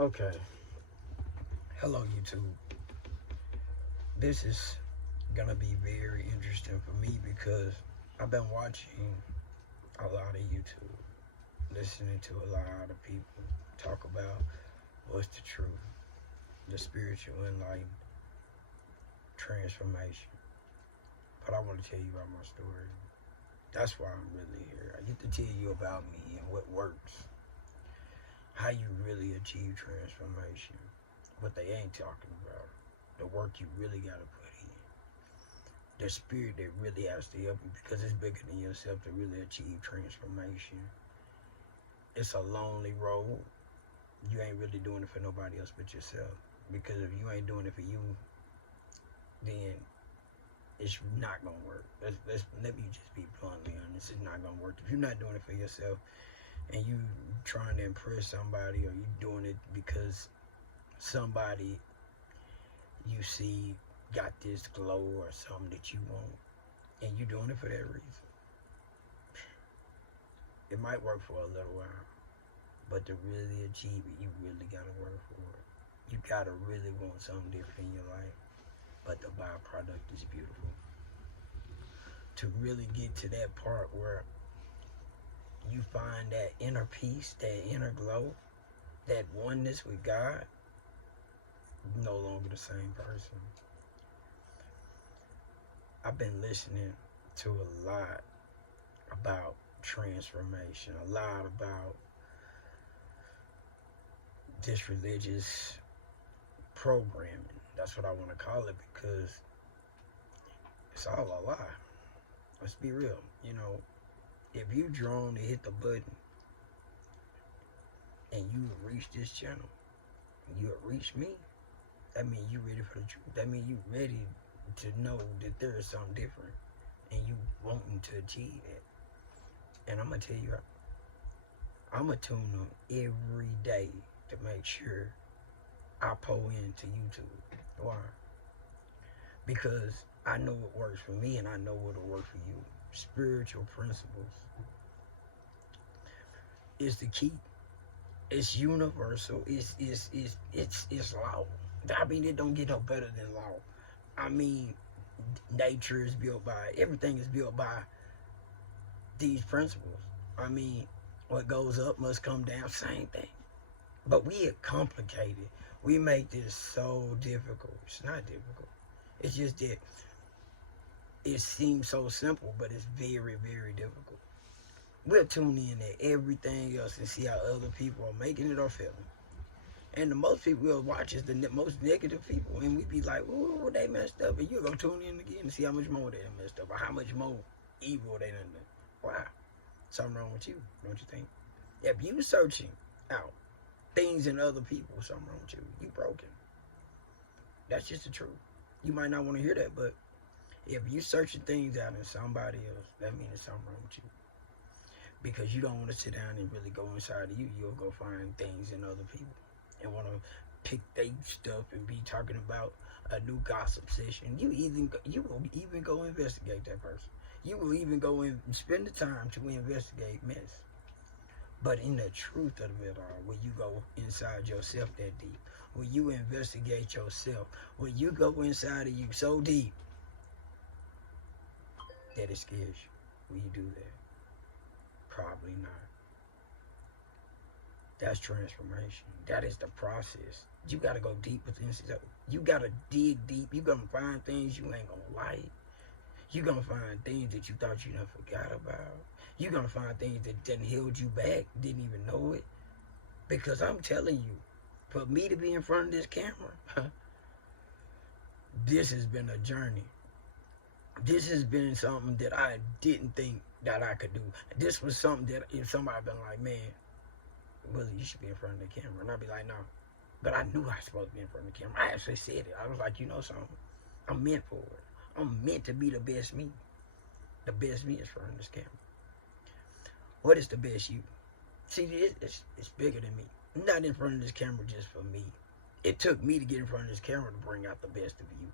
Okay. Hello, YouTube. This is gonna be very interesting for me because I've been watching a lot of YouTube, listening to a lot of people talk about what's the truth, the spiritual enlightened transformation. But I want to tell you about my story. That's why I'm really here. I get to tell you about me and what works, how you really achieve transformation, what they ain't talking about, the work you really got to put in, the spirit that really has to help you because it's bigger than yourself to really achieve transformation. It's a lonely road. You ain't really doing it for nobody else but yourself, because if you ain't doing it for you, then it's not gonna work. Let me just be bluntly honest. It's not gonna work if you're not doing it for yourself and you trying to impress somebody, or you doing it because somebody you see got this glow or something that you want, and you doing it for that reason. It might work for a little while, but to really achieve it, you really gotta work for it. You gotta really want something different in your life, but the byproduct is beautiful. To really get to that part where you find that inner peace, that inner glow, that oneness with God, you're no longer the same person. I've been listening to a lot about transformation, a lot about this religious programming. That's what I want to call it, because it's all a lie. Let's be real. You know, if you drawn to hit the button and you reach this channel, you reach me, that means you ready for the truth. That means you ready to know that there is something different, and you wanting to achieve it. And I'm gonna tell you, I'm gonna tune in every day to make sure I pull into YouTube. Why? Because I know what works for me, and I know what'll work for you. Spiritual principles is the key. It's universal. It's law. I mean, it don't get no better than law. I mean, nature is built by, everything is built by these principles. I mean, what goes up must come down, same thing. But we are complicated. We make this so difficult. It's not difficult. It's just that it seems so simple, but it's very, very difficult. We'll tune in at everything else and see how other people are making it or failing. And the most people we'll watch is the most negative people. And we be like, oh, they messed up. And you'll go tune in again and see how much more they messed up, or how much more evil they done done. Why? Something wrong with you, don't you think? If you searching out things in other people, something wrong with you. You broken. That's just the truth. You might not want to hear that, but if you searching things out in somebody else, that means there's something wrong with you. Because you don't want to sit down and really go inside of you. You'll go find things in other people and want to pick their stuff and be talking about a new gossip session. You will even go investigate that person. You will even go and spend the time to investigate mess. But in the truth of it all, when you go inside yourself that deep, when you investigate yourself, when you go inside of you so deep that it scares you, when you do that, probably not. That's transformation. That is the process. You got to go deep within yourself. You got to dig deep. You going to find things you ain't going to like. You're going to find things that you thought you done forgot about. You're going to find things that didn't held you back, didn't even know it. Because I'm telling you, for me to be in front of this camera, this has been a journey. This has been something that I didn't think that I could do. This was something that if somebody been like, man, Willie, you should be in front of the camera. And I'd be like, no. But I knew I was supposed to be in front of the camera. I actually said it. I was like, you know something? I'm meant for it. I'm meant to be the best me. The best me is in front of this camera. What is the best you? See, it's bigger than me. I'm not in front of this camera just for me. It took me to get in front of this camera to bring out the best of you.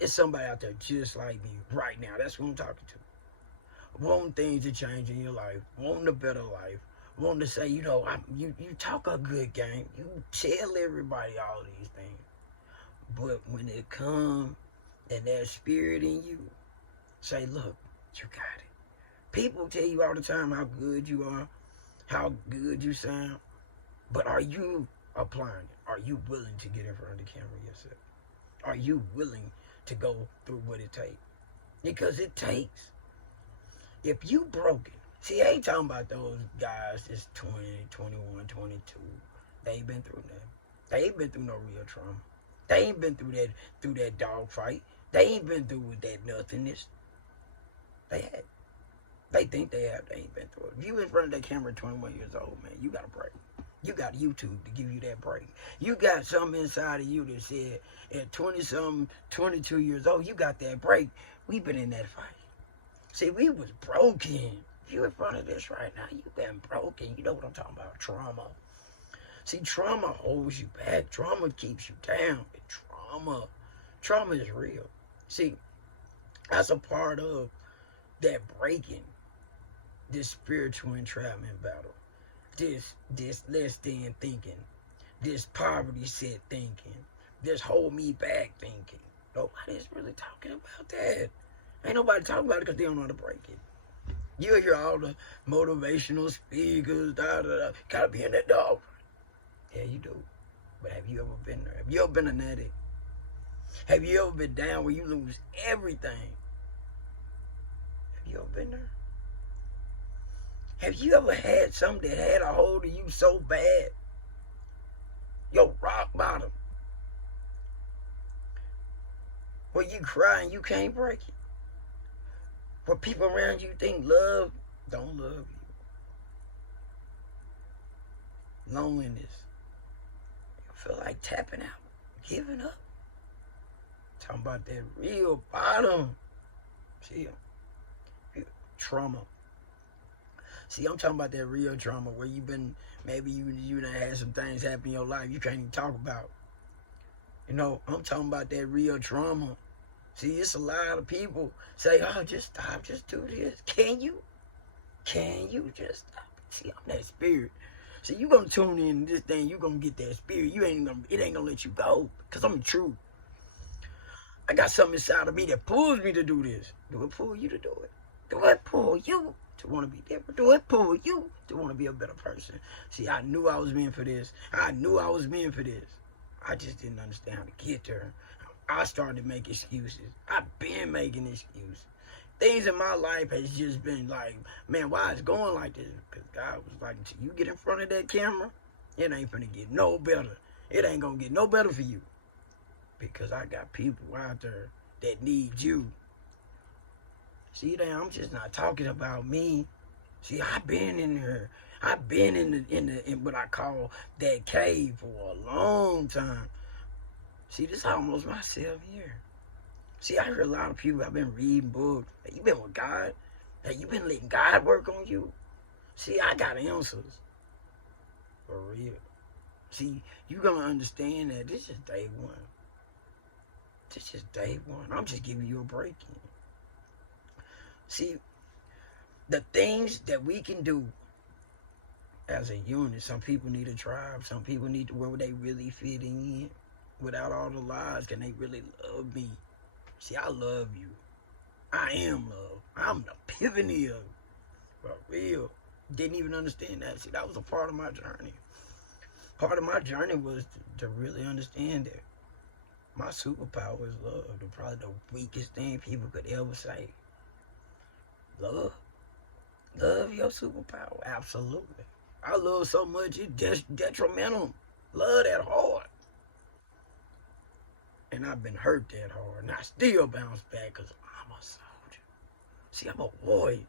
It's somebody out there just like me right now. That's who I'm talking to. Wanting things to change in your life. Wanting a better life. want to say, you talk a good game. You tell everybody all these things. But when it comes and that spirit in you, say, look, you got it. People tell you all the time how good you are, how good you sound. But are you applying it? Are you willing to get in front of the camera yourself? Are you willing to go through what it takes? Because it takes. If you broken, see, I ain't talking about those guys that's 20, 21, 22. They ain't been through that. They ain't been through no real trauma. They ain't been through that dog fight. They ain't been through with that nothingness. They had. They think they have. They ain't been through it. If you in front of that camera at 21 years old, man, you got a break. You got YouTube to give you that break. You got something inside of you that said at 20-something, 22 years old, you got that break. We've been in that fight. See, we was broken. If you in front of this right now, you been broken. You know what I'm talking about, trauma. See, trauma holds you back. Trauma keeps you down. Trauma is real. See, that's a part of that breaking, this spiritual entrapment battle. This less than thinking, this poverty set thinking, this hold me back thinking. Nobody's really talking about that. Ain't nobody talking about it because they don't know how to break it. You hear all the motivational speakers, gotta be in that dog. Yeah, you do. But have you ever been there? Have you ever been an addict? Have you ever been down where you lose everything? Have you ever been there? Have you ever had something that had a hold of you so bad? Yo, rock bottom. Where you cry and you can't break it. Where people around you think love, don't love you. Loneliness. You feel like tapping out, giving up. Talking about that real bottom. See, trauma. See, I'm talking about that real trauma where you've been, maybe you done had some things happen in your life you can't even talk about. I'm talking about that real trauma. See, it's a lot of people say, oh, just stop, just do this. Can you? Can you just stop? See, I'm that spirit. See, you gonna tune in to this thing, you gonna get that spirit. It ain't gonna let you go, because I'm the truth. I got something inside of me that pulls me to do this. Do it pull you to do it? Do it pull you to want to be different? Do it pull you to want to be a better person? See, I knew I was meant for this. I I just didn't understand how to get there. I started to make excuses. I've been making excuses. Things in my life has just been like, man, why it's going like this? Because God was like, until you get in front of that camera, it ain't finna get no better. It ain't gonna get no better for you. Because I got people out there that need you. See, I'm just not talking about me. See, I've been in here. I've been in what I call that cave for a long time. See, this is almost my 7th year. See, I hear a lot of people, I've been reading books. Hey, you been with God? Hey, you been letting God work on you? See, I got answers. For real. See, you gonna understand that this is day one. This is day one. I'm just giving you a break in. See, the things that we can do as a unit, some people need a tribe, some people need to where they really fit in without all the lies. Can they really love me? See, I love you. I am love. I'm the epiphany of it. For real. Didn't even understand that. See, that was a part of my journey. Part of my journey was to really understand that my superpower is love. Probably the weakest thing people could ever say. Love. Love your superpower. Absolutely. I love so much, it's detrimental. Love that hard. And I've been hurt that hard. And I still bounce back because I'm a soldier. See, I'm a warrior. You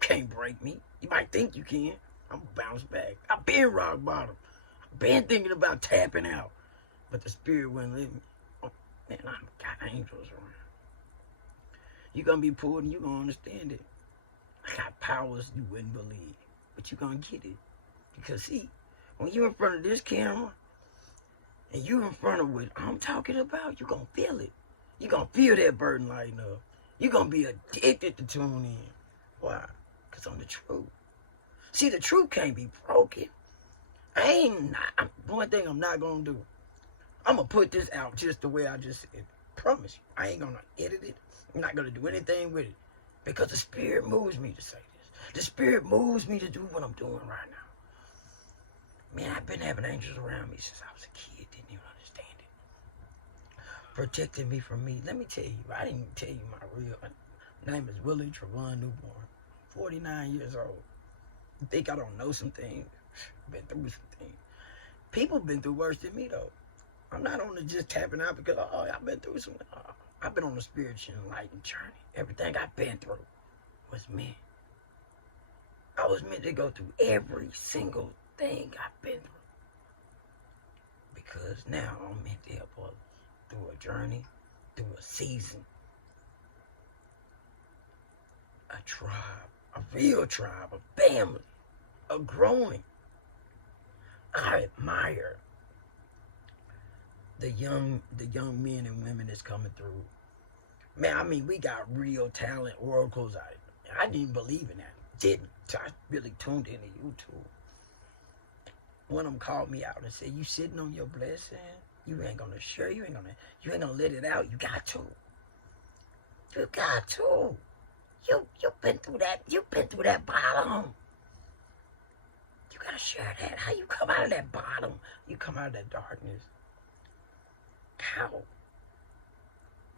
can't break me. You might think you can. I'm going to bounce back. I've been rock bottom. I've been thinking about tapping out. But the spirit wouldn't let me. Oh, man, I've got angels around. You're going to be pulled and you're going to understand it. I got powers you wouldn't believe. But you're going to get it. Because, see, when you're in front of this camera, and you're in front of what I'm talking about, you're going to feel it. You're going to feel that burden lighten up. You're going to be addicted to tune in. Why? Because I'm the truth. See, the truth can't be broken. One thing I'm not going to do. I'm going to put this out just the way I just said. Promise you. I ain't going to edit it. I'm not going to do anything with it. Because the Spirit moves me to say this. The Spirit moves me to do what I'm doing right now. Man, I've been having angels around me since I was a kid. Didn't even understand it. Protecting me from me. Let me tell you. I didn't tell you my real name is Willie Trevon Newborn. 49 years old. You think I don't know some things? Been through some things. People been through worse than me, though. I'm not on the just tapping out because, I've been through some. I've been on a spiritual enlightened journey. Everything I've been through was meant. I was meant to go through every single thing I've been through. Because now I'm meant to help others through a journey, through a season. A tribe, a real tribe, a family, a growing. I admire the young men and women that's coming through. Man, I mean, we got real talent oracles. I didn't believe in that. Didn't. I really tuned into YouTube. One of them called me out and said, "You sitting on your blessing? You ain't gonna share. You ain't gonna let it out. You got to. You got to. You've been through that. You've been through that bottom. You gotta share that. How you come out of that bottom? You come out of that darkness. How?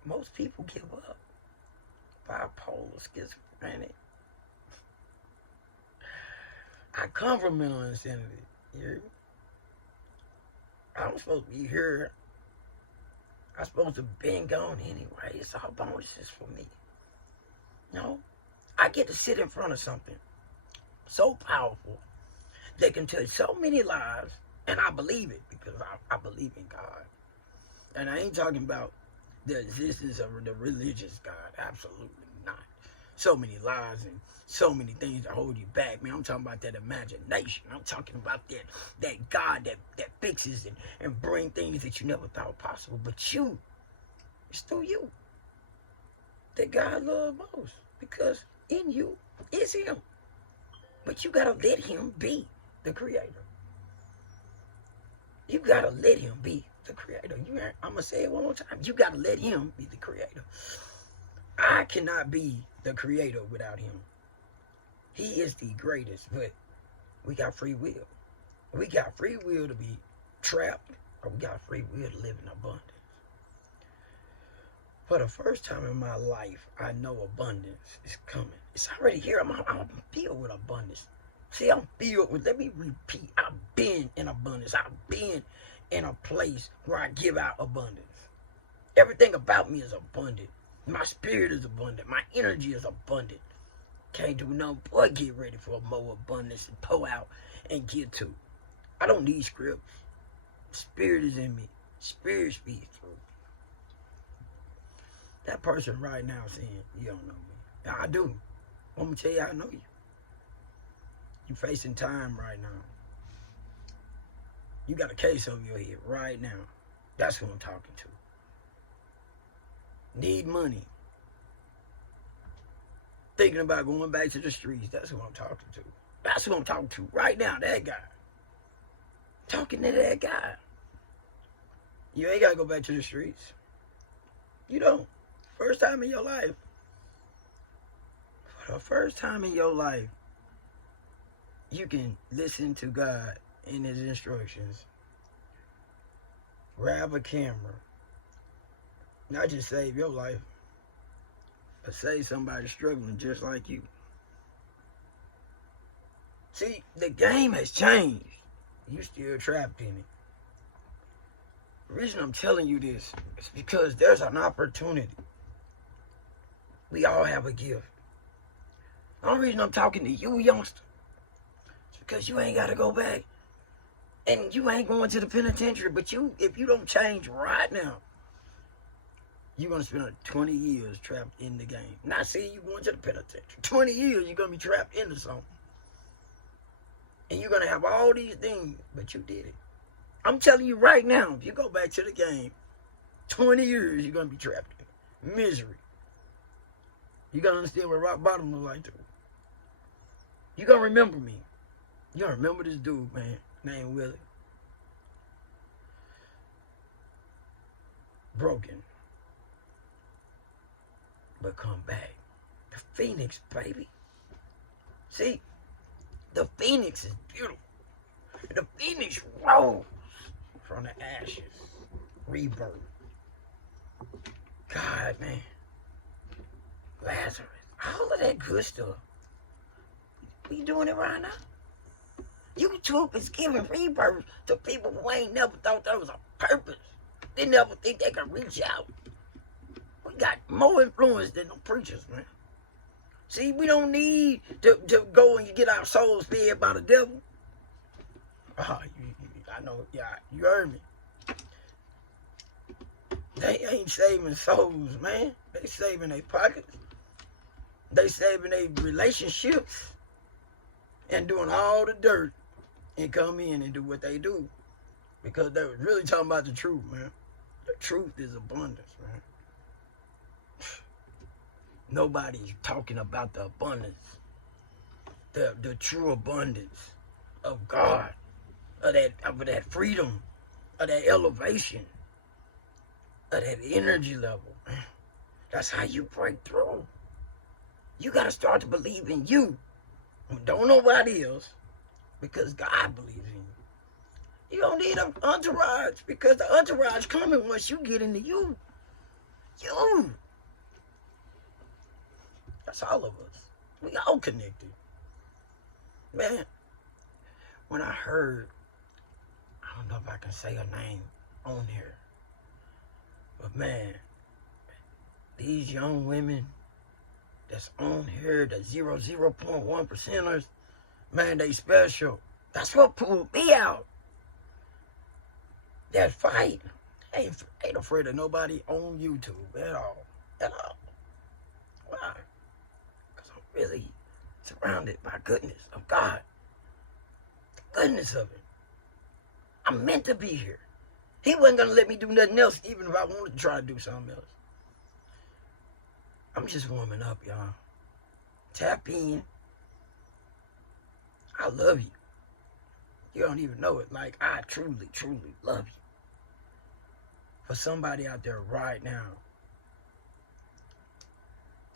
Most people give up. Bipolar, schizophrenic. I come from mental insanity. You hear me? I'm supposed to be here. I'm supposed to be gone anyway. It's all bonuses for me. No, I get to sit in front of something so powerful that can touch so many lives, and I believe it because I believe in God. And I ain't talking about the existence of the religious God. Absolutely not. So many lies and so many things that hold you back, man. I'm talking about that imagination. I'm talking about that God that fixes and bring things that you never thought possible. But it's through you that God loves most. Because in you is Him. But you got to let Him be the creator. You got to let Him be the creator. I'm going to say it one more time. You got to let Him be the creator. I cannot be the creator without Him. He is the greatest, but we got free will. We got free will to be trapped, or we got free will to live in abundance. For the first time in my life, I know abundance is coming. It's already here. I'm filled with abundance. See, I'm filled with, let me repeat, I've been in abundance. I've been in a place where I give out abundance. Everything about me is abundant. My spirit is abundant. My energy is abundant. Can't do nothing but get ready for more abundance and pour out and get to. I don't need scripts. Spirit is in me. Spirit speaks through. That person right now saying, you don't know me. I do. I'm going to tell you I know you. You're facing time right now. You got a case over your head right now. That's who I'm talking to. Need money. Thinking about going back to the streets. That's who I'm talking to. That's who I'm talking to right now, that guy. Talking to that guy. You ain't got to go back to the streets. You don't. First time in your life. For the first time in your life, you can listen to God in His instructions. Grab a camera. Not just save your life, but save somebody struggling just like you. See, the game has changed. You still trapped in it. The reason I'm telling you this is because there's an opportunity. We all have a gift. The only reason I'm talking to you, youngster, is because you ain't got to go back. And you ain't going to the penitentiary. But if you don't change right now, you're going to spend 20 years trapped in the game. Not saying you're going to the penitentiary. 20 years, you're going to be trapped into something. And you're going to have all these things, but you did it. I'm telling you right now, if you go back to the game, 20 years, you're going to be trapped in misery. You got to understand what rock bottom look like, too. You're going to remember me. You remember this dude, man, named Willie? Broken, but come back. The Phoenix, baby. See, the Phoenix is beautiful. The Phoenix rose from the ashes. Rebirth. God, man. Lazarus. All of that good stuff. We doing it right now. YouTube is giving rebirth to people who ain't never thought there was a purpose. They never think they can reach out. We got more influence than the preachers, man. See, we don't need to go and get our souls fed by the devil. I know, yeah, you heard me. They ain't saving souls, man. They saving their pockets. They saving their relationships and doing all the dirt and come in and do what they do. Because they was really talking about the truth, man. The truth is abundance, man. Nobody's talking about the abundance. The true abundance of God. Of that freedom. Of that elevation. Of that energy level. That's how you break through. You got to start to believe in you. Don't nobody else. Because God believes in you. You don't need an entourage. Because the entourage coming once you get into you. You. That's all of us. We all connected. Man, when I heard, I don't know if I can say her name on here. But man, these young women that's on here, the 0.1 percenters, man, they special. That's what pulled me out. That fight. Ain't afraid of nobody on YouTube at all. At all. Why? Because I'm really surrounded by goodness of God. The goodness of it. I'm meant to be here. He wasn't going to let me do nothing else, even if I wanted to try to do something else. I'm just warming up, y'all. Tap in. I love you. You don't even know it. Like, I truly, truly love you. For somebody out there right now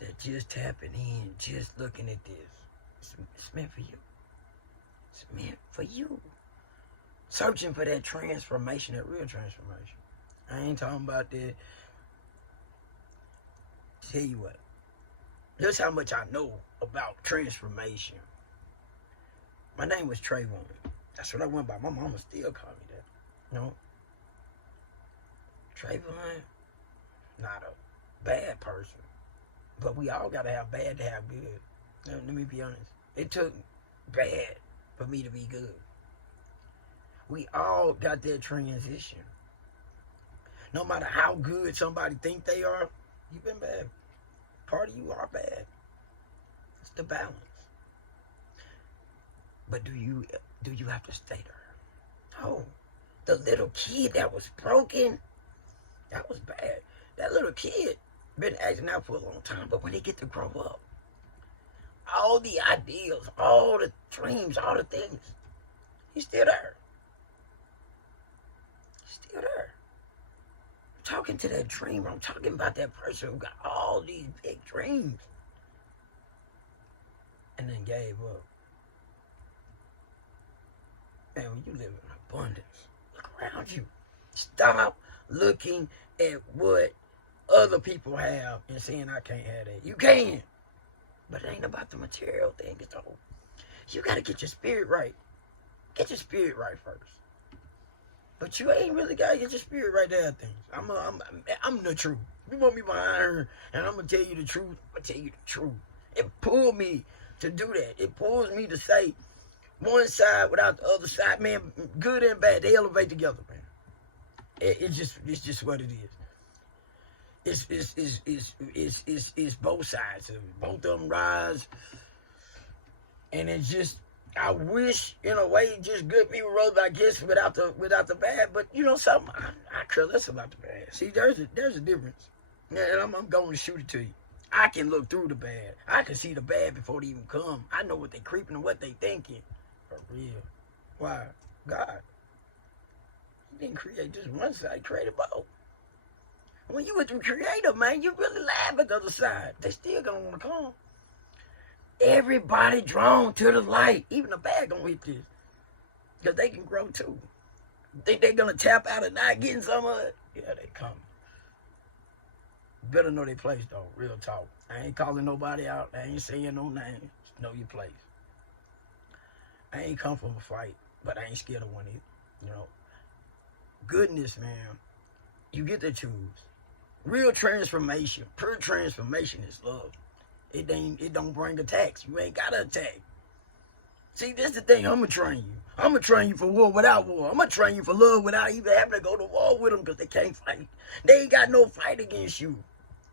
that just tapping in, just looking at this, it's meant for you. It's meant for you. Searching for that transformation, that real transformation. I ain't talking about that. Tell you what. That's how much I know about transformation. My name was Trayvon. That's what I went by. My mama still call me that. You know? Trayvon, not a bad person. But we all gotta have bad to have good. Let me be honest. It took bad for me to be good. We all got that transition. No matter how good somebody think they are, you've been bad. Part of you are bad. It's the balance. But do you have to stay there? No. The little kid that was broken, that was bad. That little kid been acting out for a long time, but when they get to grow up, all the ideals, all the dreams, all the things, he's still there. Still there. I'm talking to that dreamer. I'm talking about that person who got all these big dreams and then gave up. Man, when you live in abundance, look around you. Stop looking at what other people have and saying, I can't have that. You can. But it ain't about the material thing. It's all. You got to get your spirit right. Get your spirit right first. But you ain't really got to get your spirit right to have things. I'm the truth. You want me behind her and I'm going to tell you the truth, I'm going to tell you the truth. It pulled me to do that. It pulls me to say one side without the other side. Man, good and bad, they elevate together, man. It's just what it is. It's both sides of it. Both of them rise. And it's just, I wish, in a way, just good people rose, I guess, without the bad. But you know something, I care less about the bad. See, there's a difference. And I'm going to shoot it to you. I can look through the bad. I can see the bad before they even come. I know what they creeping and what they thinking. For real. Why? God. He didn't create just one side, he created both. When you with the creator, man, you really laugh at the other side. They still gonna want to come. Everybody drawn to the light. Even the bad gonna hit this. Because they can grow too. Think they gonna tap out and not getting some of it? Yeah, they come. Better know their place though, real talk. I ain't calling nobody out. I ain't saying no names. Just know your place. I ain't come from a fight, but I ain't scared of one either. You know, goodness, man. You get to choose. Real transformation, pure transformation is love. It don't bring attacks. You ain't gotta attack. See, this is the thing. I'ma train you. I'ma train you for war without war. I'ma train you for love without even having to go to war with them because they can't fight. They ain't got no fight against you.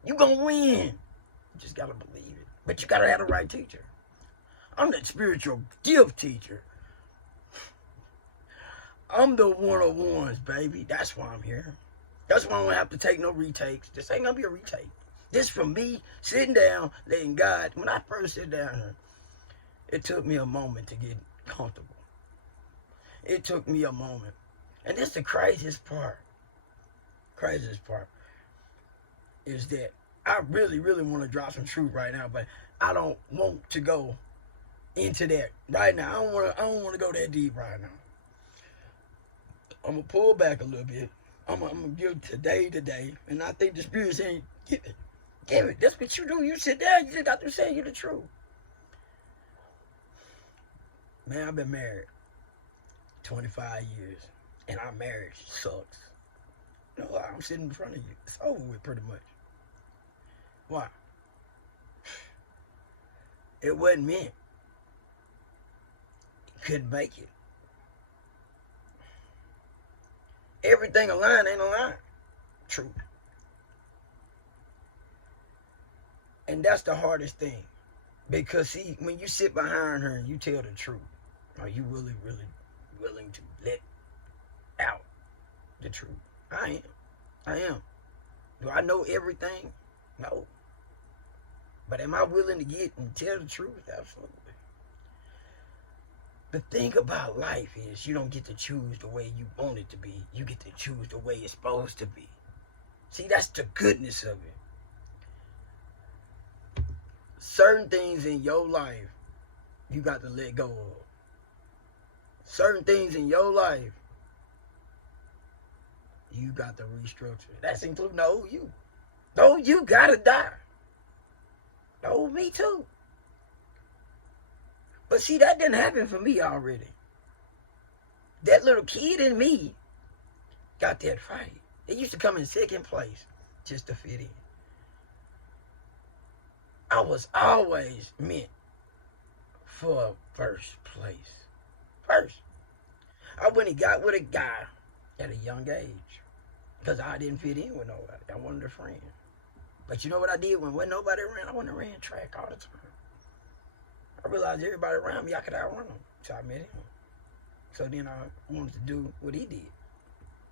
You gonna win. You just gotta believe it. But you gotta have the right teacher. I'm that spiritual gift teacher. I'm the one-on-ones, baby. That's why I'm here. That's why I don't have to take no retakes. This ain't gonna be a retake. This from me sitting down, letting God. When I first sit down here, it took me a moment to get comfortable. It took me a moment. And this is the craziest part. Craziest part is that I really, really want to drop some truth right now, but I don't want to go into that right now. I don't want to go that deep right now. I'm gonna pull back a little bit. I'm gonna give today, and I think the Spirit saying, give it. That's what you do. You sit down. You just got to say you the truth. Man, I've been married 25 years, and our marriage sucks. You know, I'm sitting in front of you. It's over with, pretty much. Why? It wasn't meant. Couldn't make it. Everything aligned ain't aligned. True. And that's the hardest thing. Because, see, when you sit behind her and you tell the truth, are you really, really willing to let out the truth? I am. Do I know everything? No. But am I willing to get and tell the truth? Absolutely. The thing about life is you don't get to choose the way you want it to be. You get to choose the way it's supposed to be. See, that's the goodness of it. Certain things in your life, you got to let go of. Certain things in your life, you got to restructure. That's including the old you. The old you gotta die. The old me too. But see, that didn't happen for me already. That little kid in me got that fight. It used to come in second place just to fit in. I was always meant for first place. First. I went and got with a guy at a young age because I didn't fit in with nobody. I wanted a friend. But you know what I did when nobody around? I went and ran track all the time. I realized everybody around me, I could outrun them. So I met him. So then I wanted to do what he did.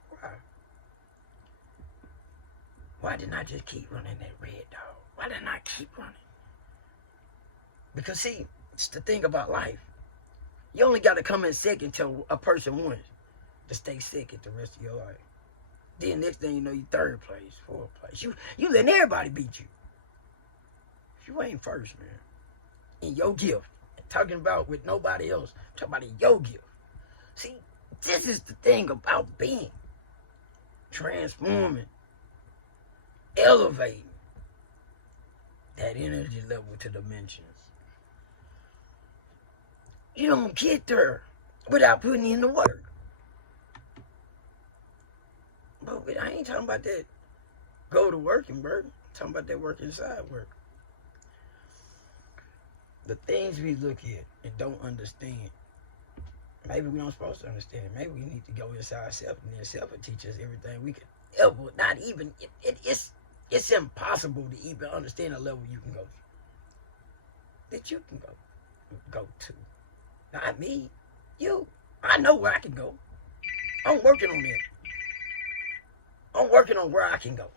Why? Why didn't I just keep running that red dog? Why didn't I keep running? Because see, it's the thing about life. You only got to come in second till a person wants to stay second the rest of your life. Then next thing you know, you third place, fourth place. You letting everybody beat you. You ain't first, man. In your gift. Talking about with nobody else. Talking about in your gift. See, this is the thing about being. Transforming. Elevating. That energy level to dimensions. You don't get there without putting in the work. But I ain't talking about that go to working work. I'm talking about that work inside work. The things we look at and don't understand, maybe we don't supposed to understand. Maybe we need to go inside ourselves and then self will teach us everything we could ever, not even, it's impossible to even understand a level you can go to. That you can go to. Not me, you. I know where I can go. I'm working on that. I'm working on where I can go.